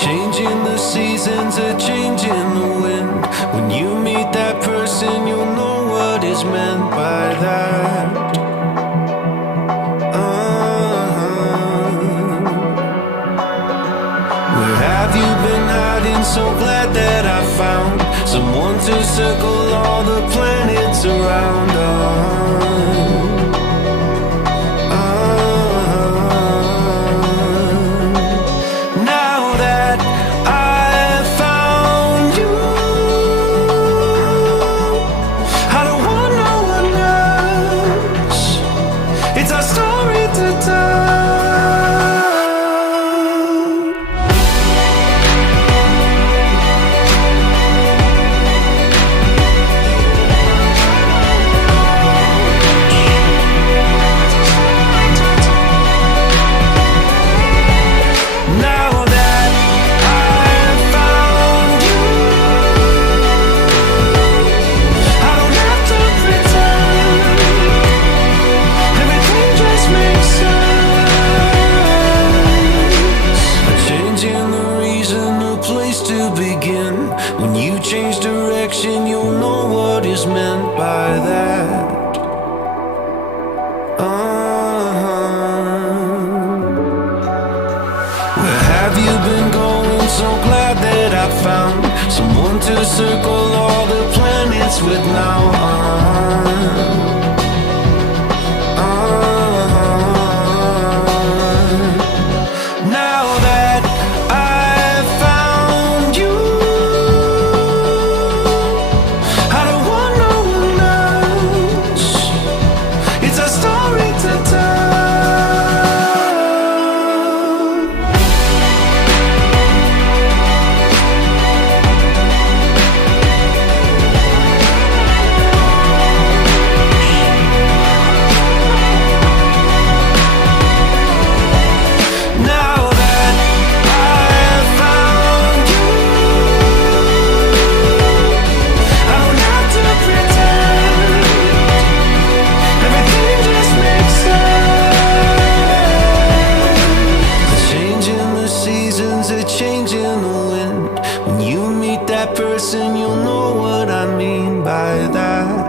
Changing the seasons, a change in the wind. When you meet that person, you'll know what is meant by that. Where have you been hiding? So glad that I found someone to circle all the planets around. Now that I've found you, I don't want no one else. It's our story to tell. When you change direction, you'll know what is meant by that. Where have you been going? So glad that I found someone to circle all the planets with now. Now that I've found you, I don't want no one else. It's our story to tell. A change in the wind. When you meet that person, you'll know what I mean by that.